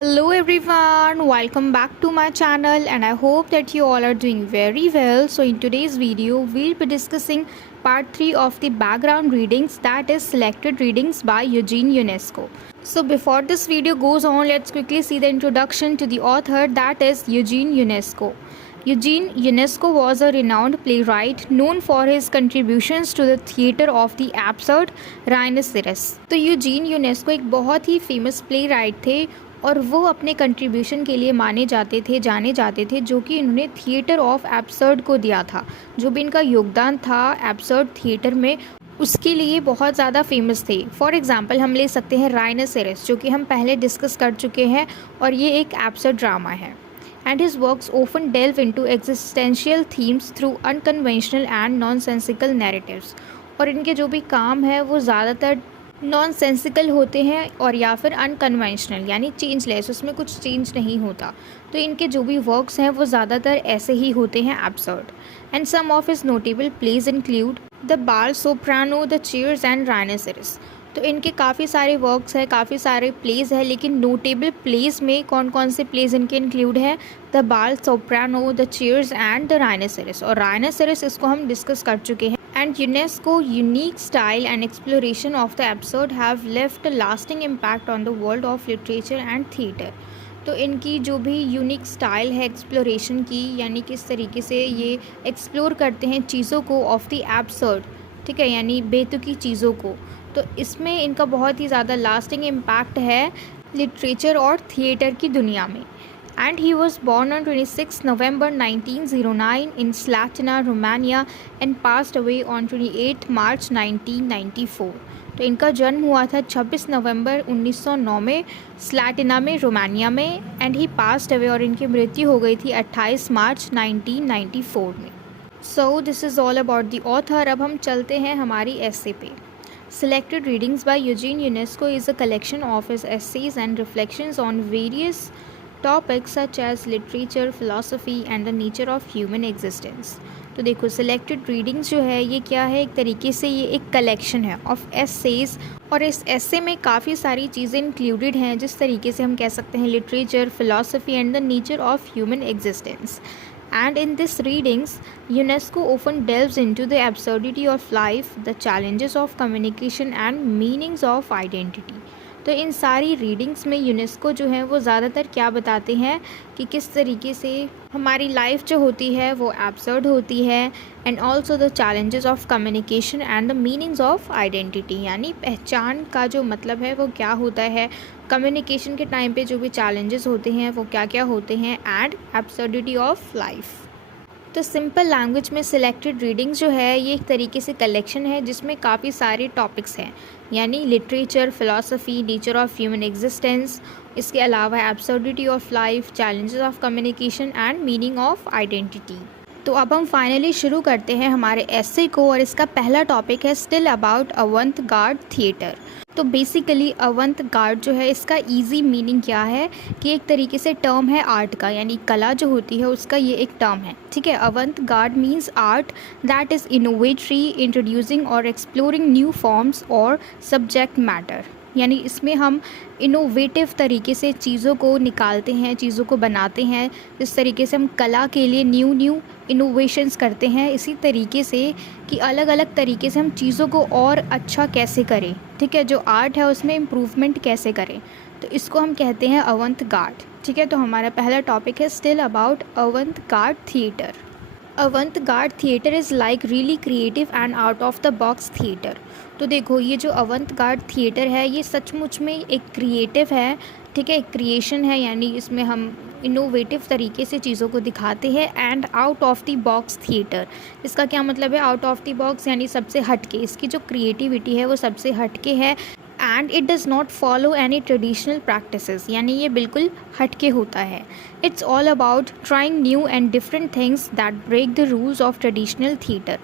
Hello everyone, welcome back to my channel and I hope that you all are doing very well. So in today's video, we'll be discussing part 3 of the background readings, that is selected readings by Eugene Ionesco. So before this video goes on, let's quickly see the introduction to the author, that is Eugene Ionesco. Eugene Ionesco was a renowned playwright known for his contributions to the theatre of the absurd Rhinoceros. तो Eugene UNESCO एक बहुत ही famous play right थे और वो अपने contribution के लिए जाने जाते थे जो कि इन्होंने थिएटर ऑफ एब्सर्ड को दिया था। जो भी इनका योगदान था एब्सर्ड थिएटर में, उसके लिए बहुत ज़्यादा फेमस थे। फॉर एग्जांपल हम ले सकते हैं राइनोसेरस, जो कि हम पहले डिस्कस कर चुके हैं और ये एक एब्सर्ड ड्रामा है। And his works often delve into existential themes through unconventional and nonsensical narratives. और इनके जो भी काम है वो ज़्यादातर नॉनसेंसिकल होते हैं और या फिर अनकन्वेंशनल यानी चेंजलेस, उसमें कुछ चेंज नहीं होता। तो इनके जो भी वर्क्स हैं वो ज़्यादातर ऐसे ही होते हैं, absurd. And some of his notable plays include the bald soprano, the chairs and rhinoceros. तो इनके काफ़ी सारे वर्क्स हैं, काफ़ी सारे प्लेज हैं, लेकिन नोटेबल प्लेज में कौन कौन से प्लेज इनके इंक्लूड है? The bald soprano, the chairs and the rhinoceros. और राइनोसेरस इसको हम डिस्कस कर चुके हैं। And UNESCO unique style and exploration of the absurd have left a lasting impact on the world of literature and theatre. तो इनकी जो भी यूनिक स्टाइल है एक्सप्लोरेशन की, यानी किस तरीके से ये एक्सप्लोर करते हैं चीज़ों को ऑफ द एब्सर्ड, ठीक है, यानी बेतुकी चीज़ों को, तो इसमें इनका बहुत ही ज़्यादा लास्टिंग इम्पैक्ट है लिटरेचर और थिएटर की दुनिया में। And he was born on 26 November 1909 in Slatina, Romania and passed away on 28 March 1994. तो इनका जन्म हुआ था 26 नवंबर 1909 में स्लैटिना में, रोमानिया में, एंड ही पास्ड अवे, और इनकी मृत्यु हो गई थी 28 मार्च 1994 में। So this is all about the author. अब हम चलते हैं हमारी एसे पे। Selected readings by Eugene Ionesco is a collection of his essays and reflections on various topics such as literature, philosophy and the nature of human existence. तो देखो selected readings जो है ये क्या है, एक तरीके से ये एक कलेक्शन है ऑफ essays, और इस essay में काफ़ी सारी चीज़ें इंक्लूडेड हैं, जिस तरीके से हम कह सकते हैं literature, philosophy and the nature of human existence. And in these readings, UNESCO often delves into the absurdity of life, the challenges of communication and meanings of identity. तो इन सारी रीडिंग्स में यूनेस्को जो है वो ज़्यादातर क्या बताते हैं कि किस तरीके से हमारी लाइफ जो होती है वो एब्सर्ड होती है, and also the challenges of communication and the meanings of identity, यानी पहचान का जो मतलब है वो क्या होता है, कम्युनिकेशन के टाइम पे जो भी चैलेंजेस होते हैं वो क्या क्या होते हैं, एंड एब्सर्डिटी ऑफ लाइफ। तो सिंपल लैंग्वेज में सिलेक्टेड रीडिंग्स जो है ये एक तरीके से कलेक्शन है जिसमें काफ़ी सारे टॉपिक्स हैं, यानी literature, philosophy, nature of human existence, इसके अलावा absurdity of life, challenges of communication and meaning of identity. तो अब हम फाइनली शुरू करते हैं हमारे एसे को, और इसका पहला टॉपिक है स्टिल अबाउट अवंत-गार्ड थिएटर। तो बेसिकली अवंत-गार्ड जो है इसका इजी मीनिंग क्या है कि एक तरीके से टर्म है आर्ट का, यानी कला जो होती है उसका ये एक टर्म है, ठीक है। Avant garde means art that is innovatory, introducing और एक्सप्लोरिंग न्यू फॉर्म्स और सब्जेक्ट मैटर, यानी इसमें हम इनोवेटिव तरीके से चीज़ों को निकालते हैं, चीज़ों को बनाते हैं, जिस तरीके से हम कला के लिए न्यू इनोवेशंस करते हैं, इसी तरीके से कि अलग अलग तरीके से हम चीज़ों को और अच्छा कैसे करें, ठीक है, जो आर्ट है उसमें इम्प्रूवमेंट कैसे करें, तो इसको हम कहते हैं अवंत-गार्ड, ठीक है। तो हमारा पहला टॉपिक है still about avant-guard theatre. Avant-guard theatre is like really creative and out of the box theatre. तो देखो ये जो अवंत-गार्ड थिएटर है ये सचमुच में एक क्रिएटिव है, ठीक है, एक क्रिएशन है, यानी इसमें हम इनोवेटिव तरीके से चीज़ों को दिखाते हैं, and out of the box theatre, इसका क्या मतलब है? आउट ऑफ द बॉक्स यानी सबसे हटके, इसकी जो क्रिएटिविटी है वो सबसे हटके है, and it does not follow any traditional practices, यानी ये बिल्कुल हटके होता है। It's all about trying new and different things that break the rules of traditional theatre.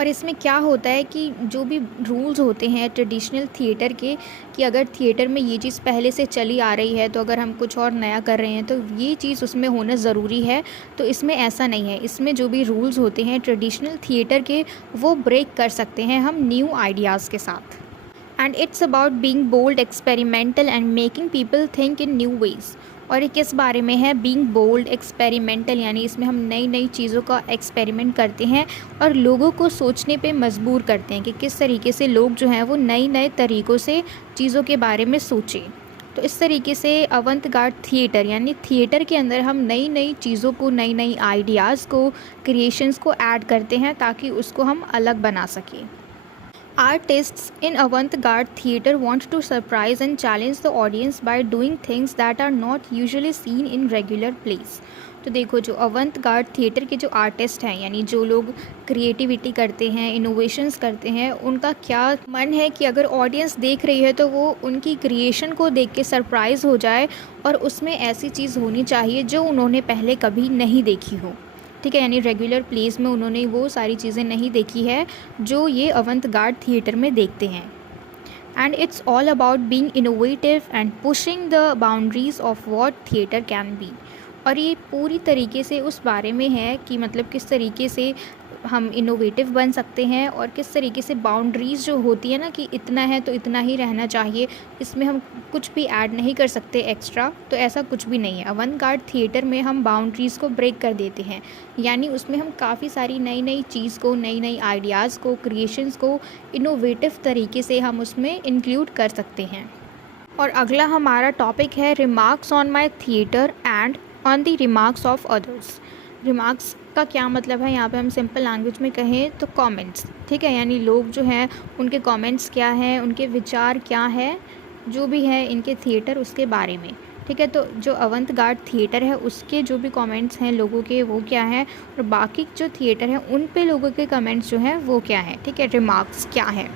और इसमें क्या होता है कि जो भी रूल्स होते हैं ट्रेडिशनल थिएटर के, कि अगर थिएटर में ये चीज़ पहले से चली आ रही है तो अगर हम कुछ और नया कर रहे हैं तो ये चीज़ उसमें होना ज़रूरी है, तो इसमें ऐसा नहीं है। इसमें जो भी रूल्स होते हैं ट्रेडिशनल थिएटर के वो ब्रेक कर सकते हैं हम न्यू आइडियाज़ के साथ। And it's about being bold, experimental and making people think in new ways. और ये किस बारे में है? बीइंग बोल्ड, एक्सपेरिमेंटल, यानी इसमें हम नई नई चीज़ों का एक्सपेरिमेंट करते हैं और लोगों को सोचने पे मजबूर करते हैं कि किस तरीके से लोग जो हैं वो नए नए तरीक़ों से चीज़ों के बारे में सोचें। तो इस तरीके से अवंत-गार्ड थिएटर, यानी थिएटर के अंदर हम नई नई चीज़ों को, नई नई आइडियाज़ को, क्रिएशंस को ऐड करते हैं ताकि उसको हम अलग बना सकें। Artists in avant-garde theatre want to surprise and challenge the audience by doing things that are not usually seen in regular plays. तो देखो, जो अवंत गार्ड थिएटर के जो आर्टिस्ट हैं, यानी जो लोग क्रिएटिविटी करते हैं, इनोवेशंस करते हैं, उनका क्या मन है कि अगर ऑडियंस देख रही है तो वो उनकी क्रिएशन को देख के सरप्राइज़ हो जाए और उसमें ऐसी चीज़ होनी चाहिए जो उन्होंने पहले कभी नहीं देखी हो। ठीक है, यानी रेगुलर प्लेस में उन्होंने वो सारी चीज़ें नहीं देखी है जो ये अवंत गार्ड थिएटर में देखते हैं। And it's all about being innovative and pushing the boundaries of what theatre can be. और ये पूरी तरीके से उस बारे में है कि मतलब किस तरीके से हम इनोवेटिव बन सकते हैं और किस तरीके से बाउंड्रीज़ जो होती है ना कि इतना है तो इतना ही रहना चाहिए, इसमें हम कुछ भी ऐड नहीं कर सकते एक्स्ट्रा, तो ऐसा कुछ भी नहीं है। अवंत-गार्ड थिएटर में हम बाउंड्रीज़ को ब्रेक कर देते हैं, यानी उसमें हम काफ़ी सारी नई नई चीज़ को, नई नई आइडियाज़ को, क्रिएशंस को इनोवेटिव तरीके से हम उसमें इंक्लूड कर सकते हैं। और अगला हमारा टॉपिक है remarks on my theatre and on the remarks of others. Remarks का क्या मतलब है? यहाँ पे हम सिंपल लैंग्वेज में कहें तो कमेंट्स। ठीक है, यानी लोग जो हैं उनके कमेंट्स क्या हैं, उनके विचार क्या है, जो भी है इनके थिएटर उसके बारे में। ठीक है, तो जो अवंत गार्ड थिएटर है उसके जो भी कमेंट्स हैं लोगों के वो क्या हैं, और बाकी जो थिएटर हैं उन पे लोगों के कमेंट्स जो हैं वो क्या हैं। ठीक है, रिमार्क्स क्या है।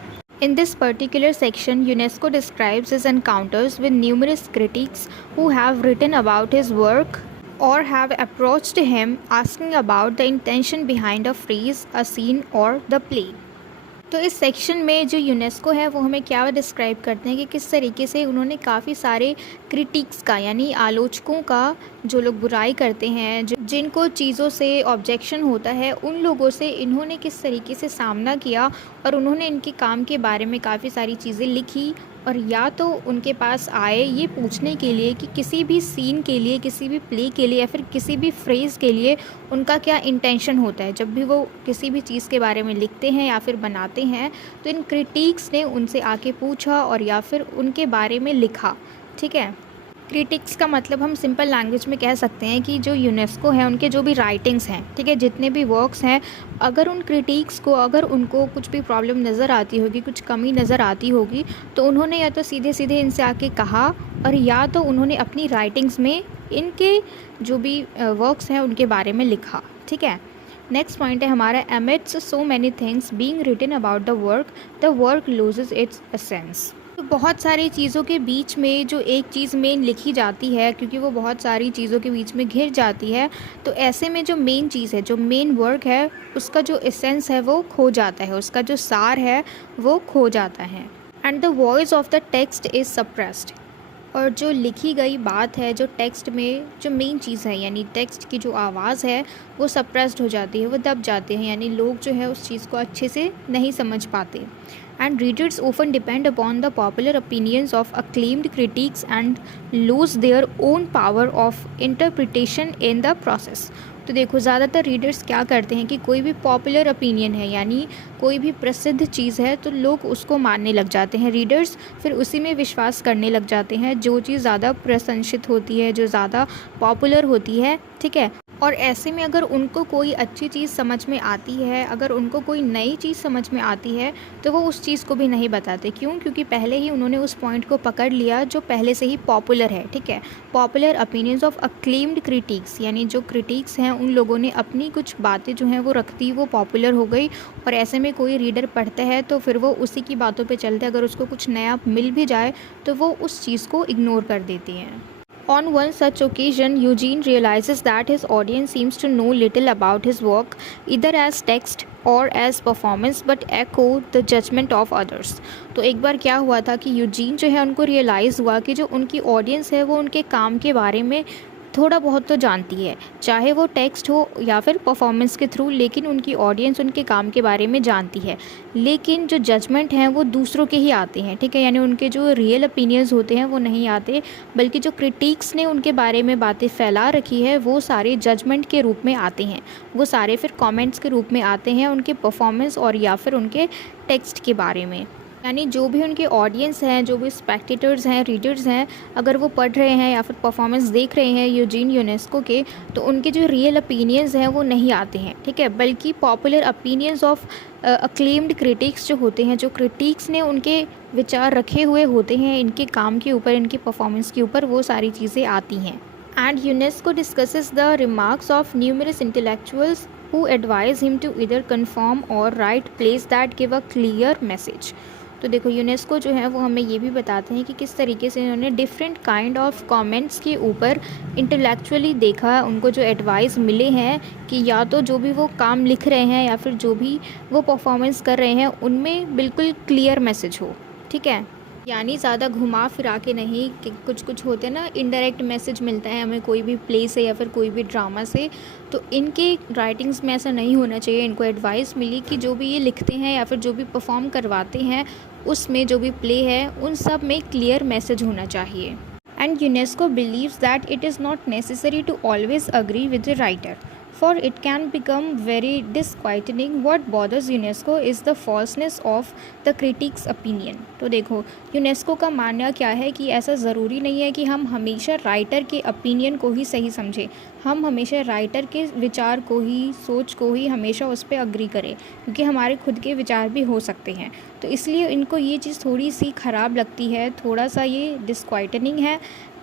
In this particular section, UNESCO describes his encounters with numerous critics who have written about his work or have approached him asking about the intention behind a phrase, a scene or the play. तो इस section में जो UNESCO है वो हमें क्या describe करते हैं कि किस तरीके से उन्होंने काफ़ी सारे क्रिटिक्स का, यानी आलोचकों का, जो लोग बुराई करते हैं, जिनको चीज़ों से ऑब्जेक्शन होता है, उन लोगों से इन्होंने किस तरीके से सामना किया और उन्होंने इनके काम के बारे में काफ़ी सारी चीज़ें लिखी। और या तो उनके पास आए ये पूछने के लिए कि किसी भी सीन के लिए, किसी भी प्ले के लिए या फिर किसी भी फ्रेज़ के लिए उनका क्या इंटेंशन होता है जब भी वो किसी भी चीज़ के बारे में लिखते हैं या फिर बनाते हैं। तो इन क्रिटिक्स ने उनसे आके पूछा और या फिर उनके बारे में लिखा। ठीक है, क्रिटिक्स का मतलब हम सिंपल लैंग्वेज में कह सकते हैं कि जो यूनेस्को है उनके जो भी राइटिंग्स हैं, ठीक है, जितने भी वर्क्स हैं, अगर उन क्रिटिक्स को, अगर उनको कुछ भी प्रॉब्लम नज़र आती होगी, कुछ कमी नज़र आती होगी, तो उन्होंने या तो सीधे सीधे इनसे आके कहा और या तो उन्होंने अपनी राइटिंग्स में इनके जो भी वर्क्स हैं उनके बारे में लिखा। ठीक है, नेक्स्ट पॉइंट है हमारा, amidst so many things being written about the work loses its essence. तो बहुत सारी चीज़ों के बीच में जो एक चीज़ मेन लिखी जाती है, क्योंकि वो बहुत सारी चीज़ों के बीच में घिर जाती है, तो ऐसे में जो मेन चीज़ है, जो मेन वर्क है, उसका जो एसेंस है वो खो जाता है, उसका जो सार है वो खो जाता है। And the voice of the text is suppressed. और जो लिखी गई बात है, जो टेक्स्ट में जो मेन चीज़ है, यानी टेक्स्ट की जो आवाज़ है वो सप्रेस्ड हो जाती है, वो दब जाते हैं, यानी लोग जो है उस चीज़ को अच्छे से नहीं समझ पाते। And readers often depend upon the popular opinions of acclaimed critics and lose their own power of interpretation in the process. तो देखो, ज़्यादातर रीडर्स क्या करते हैं कि कोई भी पॉपुलर ओपिनियन है, यानी कोई भी प्रसिद्ध चीज़ है, तो लोग उसको मानने लग जाते हैं। रीडर्स फिर उसी में विश्वास करने लग जाते हैं, जो चीज़ ज़्यादा प्रशंसित होती है, जो ज़्यादा पॉपुलर होती है। ठीक है, और ऐसे में अगर उनको कोई अच्छी चीज़ समझ में आती है, अगर उनको कोई नई चीज़ समझ में आती है, तो वो उस चीज़ को भी नहीं बताते। क्यों? क्योंकि पहले ही उन्होंने उस पॉइंट को पकड़ लिया जो पहले से ही पॉपुलर है। ठीक है, popular opinions of acclaimed critics, यानी जो क्रिटिक्स हैं उन लोगों ने अपनी कुछ बातें जो हैं वो रख दी, वो पॉपुलर हो गई, और ऐसे में कोई रीडर पढ़ता है तो फिर वो उसी की बातों पे चलते, अगर उसको कुछ नया मिल भी जाए तो वो उस चीज़ को इग्नोर कर देती हैं। On one such occasion, Eugene realizes that his audience seems to know little about his work, either as text or as performance, but echo the judgment of others. तो एक बार क्या हुआ था कि यूजीन जो है उनको रियलाइज़ हुआ कि जो उनकी ऑडियंस है वो उनके काम के बारे में थोड़ा बहुत तो जानती है, चाहे वो टेक्स्ट हो या फिर परफॉर्मेंस के थ्रू, लेकिन उनकी ऑडियंस उनके काम के बारे में जानती है। लेकिन जो जजमेंट हैं वो दूसरों के ही आते हैं, ठीक है, यानी उनके जो रियल ओपिनियंस होते हैं वो नहीं आते, बल्कि जो क्रिटिक्स ने उनके बारे में बातें फैला रखी है वो सारे जजमेंट के रूप में आते हैं, वो सारे फिर कमेंट्स के रूप में आते हैं उनके परफॉर्मेंस और या फिर उनके टेक्स्ट के बारे में। यानी जो भी उनके ऑडियंस हैं, जो भी स्पेक्टेटर्स हैं, रीडर्स हैं, अगर वो पढ़ रहे हैं या फिर परफॉर्मेंस देख रहे हैं यूजीन यूनेस्को के, तो उनके जो रियल ओपिनियंस हैं वो नहीं आते हैं, ठीक है, बल्कि popular opinions of acclaimed critics जो होते हैं, जो क्रिटिक्स ने उनके विचार रखे हुए होते हैं इनके काम के ऊपर, इनकी परफॉर्मेंस के ऊपर, वो सारी चीज़ें आती हैं। And UNESCO discusses the remarks of numerous intellectuals who advise him to either conform or write plays that give a clear message। तो देखो यूनेस्को जो है वो हमें ये भी बताते हैं कि किस तरीके से इन्होंने डिफरेंट काइंड ऑफ कमेंट्स के ऊपर इंटेलेक्चुअली देखा, उनको जो एडवाइस मिले हैं कि या तो जो भी वो काम लिख रहे हैं या फिर जो भी वो परफॉर्मेंस कर रहे हैं उनमें बिल्कुल क्लियर मैसेज हो, ठीक है, यानी ज़्यादा घुमा फिरा के नहीं, कि कुछ कुछ होते हैं ना इनडायरेक्ट मैसेज मिलता है हमें कोई भी प्ले से या फिर कोई भी ड्रामा से, तो इनके राइटिंग्स में ऐसा नहीं होना चाहिए। इनको एडवाइस मिली कि जो भी ये लिखते हैं या फिर जो भी परफॉर्म करवाते हैं उसमें जो भी प्ले है उन सब में क्लियर मैसेज होना चाहिए। And UNESCO believes that it is not necessary to always agree with the writer, for it can become very disquieting। What bothers UNESCO is the falseness of the critic's opinion। तो देखो UNESCO का मानना क्या है कि ऐसा ज़रूरी नहीं है कि हम हमेशा राइटर के ओपिनियन को ही सही समझें, हम हमेशा राइटर के विचार को ही, सोच को ही हमेशा उस पर अग्री करें, क्योंकि हमारे खुद के विचार भी हो सकते हैं। तो इसलिए इनको ये चीज़ थोड़ी सी ख़राब लगती है, थोड़ा सा ये डिस्क्वाइटनिंग है।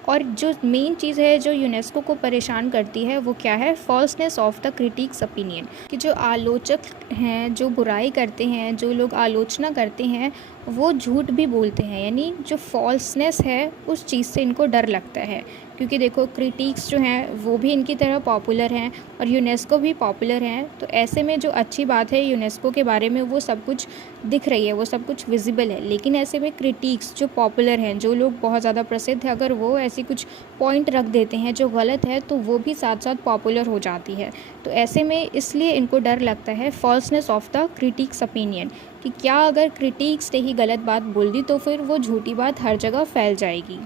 और जो मेन चीज़ है जो यूनेस्को को परेशान करती है वो क्या है, फॉल्सनेस ऑफ द क्रिटिक्स ओपिनियन, कि जो आलोचक हैं, जो बुराई करते हैं, जो लोग आलोचना करते हैं, वो झूठ भी बोलते हैं, यानी जो फॉल्सनेस है उस चीज़ से इनको डर लगता है। क्योंकि देखो क्रिटिक्स जो हैं वो भी इनकी तरह पॉपुलर हैं और यूनेस्को भी पॉपुलर हैं, तो ऐसे में जो अच्छी बात है यूनेस्को के बारे में वो सब कुछ दिख रही है, वो सब कुछ विजिबल है, लेकिन ऐसे में क्रिटिक्स जो पॉपुलर हैं, जो लोग बहुत ज़्यादा प्रसिद्ध हैं, अगर वो ऐसी कुछ पॉइंट रख देते हैं जो गलत है तो वो भी साथ साथ पॉपुलर हो जाती है। तो ऐसे में इसलिए इनको डर लगता है फॉल्सनेस ऑफ द क्रिटिक्स ओपिनियन, कि क्या अगर क्रिटिक्स ने ही गलत बात बोल दी तो फिर वो झूठी बात हर जगह फैल जाएगी।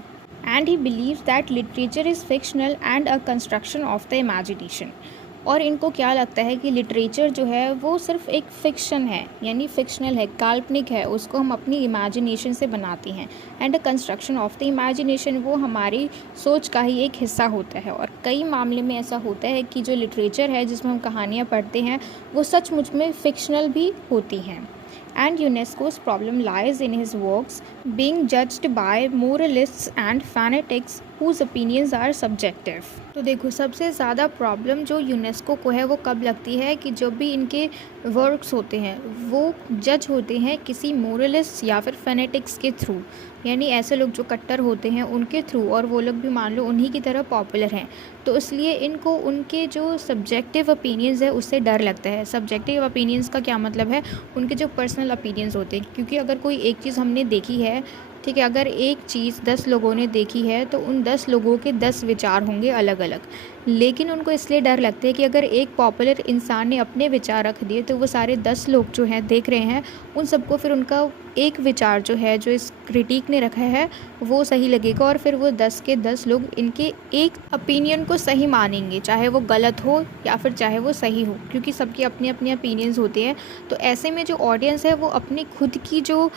And he believes that literature is fictional and a construction of the imagination. और इनको क्या लगता है कि लिटरेचर जो है वो सिर्फ एक फ़िक्शन है, यानी फ़िक्शनल है, काल्पनिक है, उसको हम अपनी इमेजिनेशन से बनाते हैं। And a construction of the imagination, वो हमारी सोच का ही एक हिस्सा होता है। और कई मामले में ऐसा होता है कि जो लिटरेचर है जिसमें हम कहानियाँ पढ़ते हैं वो सचमुच में फ़िक्शनल भी होती हैं। And UNESCO's problem lies in his works being judged by moralists and fanatics whose opinions are subjective। तो देखो सबसे ज़्यादा प्रॉब्लम जो यूनेस्को को है वो कब लगती है कि जब भी इनके वर्क्स होते हैं वो जज होते हैं किसी मोरलिस्ट या फिर फैनेटिक्स के थ्रू, यानी ऐसे लोग जो कट्टर होते हैं उनके थ्रू, और वो लोग भी मान लो उन्हीं की तरह पॉपुलर हैं, तो इसलिए इनको उनके जो सब्जेक्टिव ओपिनियंस है उससे डर लगता है। सब्जेक्टिव ओपिनियंस का क्या मतलब है, उनके जो पर्सनल ओपिनियंस होते हैं, क्योंकि अगर कोई एक चीज़ हमने देखी है, ठीक है, अगर एक चीज़ 10 लोगों ने देखी है तो उन 10 लोगों के 10 विचार होंगे अलग अलग, लेकिन उनको इसलिए डर लगता है कि अगर एक पॉपुलर इंसान ने अपने विचार रख दिए तो वो सारे 10 लोग जो हैं देख रहे हैं उन सबको फिर उनका एक विचार जो है, जो इस क्रिटिक ने रखा है, वो सही लगेगा और फिर वो 10 के 10 लोग इनके एक ओपिनियन को सही मानेंगे, चाहे वो गलत हो या फिर चाहे वो सही हो, क्योंकि सबके अपने अपने ओपिनियंस होते हैं। तो ऐसे में जो ऑडियंस है वो अपनी खुद की जो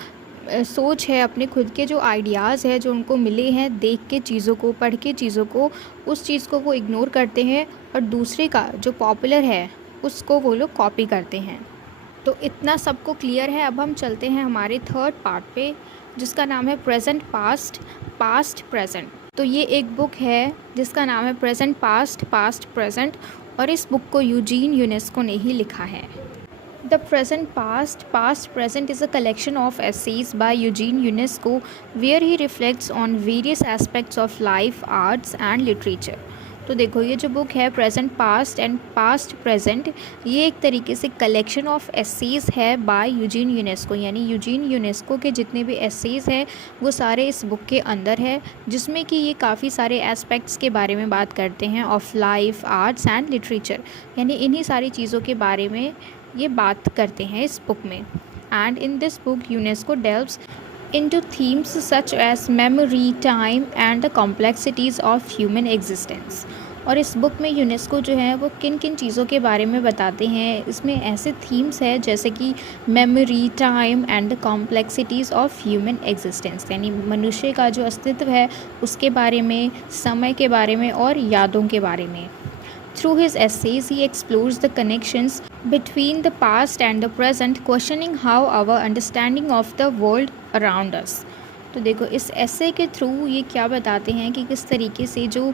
सोच है, अपने खुद के जो आइडियाज़ है जो उनको मिले हैं देख के चीज़ों को, पढ़ के चीज़ों को, उस चीज़ को वो इग्नोर करते हैं और दूसरे का जो पॉपुलर है उसको वो लोग कॉपी करते हैं। तो इतना सबको क्लियर है। अब हम चलते हैं हमारे थर्ड पार्ट पे जिसका नाम है प्रेजेंट पास्ट, पास्ट प्रेजेंट। तो ये एक बुक है जिसका नाम है प्रेजेंट पास्ट, पास्ट प्रेजेंट, और इस बुक को यूजीन यूनेस्को ने ही लिखा है। The present past, past present is a collection of essays by Eugene Ionesco where he reflects on various aspects of life, arts and literature। तो देखो ये जो बुक है present past and past present, ये एक तरीके से कलेक्शन ऑफ एसेज है बाय यूजीन यूनेस्को, यानी यूजीन यूनेस्को के जितने भी एसेज हैं वो सारे इस बुक के अंदर है, जिसमें कि ये काफ़ी सारे एस्पेक्ट्स के बारे में बात करते हैं of life, arts and literature, यानी इन्हीं सारी चीज़ों के बारे में ये बात करते हैं इस बुक में। And in this book UNESCO delves into themes such as memory, time and the complexities of human existence। और इस बुक में यूनेस्को जो है वो किन किन चीज़ों के बारे में बताते हैं, इसमें ऐसे थीम्स है जैसे कि memory, time and the complexities of human existence, यानी मनुष्य का जो अस्तित्व है उसके बारे में, समय के बारे में और यादों के बारे में। Through his essays, he explores the connections between the past and the present, questioning how our understanding of the world around us। तो देखो इस ऐसे के थ्रू ये क्या बताते हैं कि किस तरीके से जो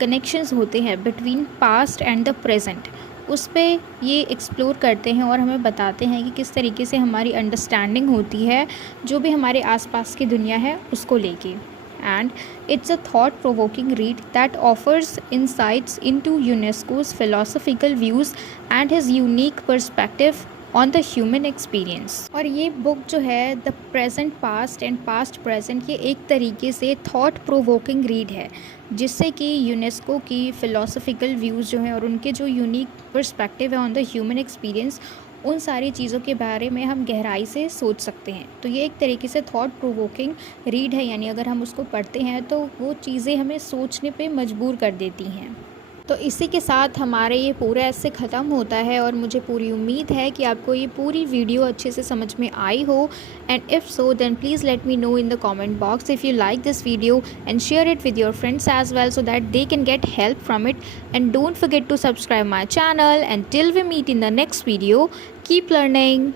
कनेक्शंस होते हैं between past and the present, उस पे ये एक्सप्लोर करते हैं और हमें बताते हैं कि किस तरीके से हमारी अंडरस्टैंडिंग होती है जो भी हमारे आसपास की दुनिया है उसको लेके। And it's a thought-provoking read that offers insights into UNESCO's philosophical views and his unique perspective on the human experience। और ये बुक जो है the present past and past present, ये एक तरीके से थॉट प्रोवोकिंग रीड है जिससे कि यूनेस्को की फ़िलोसफिकल व्यूज़ जो हैं और उनके जो यूनिक पर्सपेक्टिव है ऑन द ह्यूमन एक्सपीरियंस, उन सारी चीज़ों के बारे में हम गहराई से सोच सकते हैं। तो ये एक तरीके से थॉट प्रोवोकिंग रीड है, यानी अगर हम उसको पढ़ते हैं तो वो चीज़ें हमें सोचने पे मजबूर कर देती हैं। तो इसी के साथ हमारे ये पूरा ऐसे ख़त्म होता है और मुझे पूरी उम्मीद है कि आपको ये पूरी वीडियो अच्छे से समझ में आई हो। And if so then please let me know in the comment box if you like this video and share it with your friends as well so that they can get help from it। And don't forget to subscribe my channel, and till we meet in the next video, keep learning।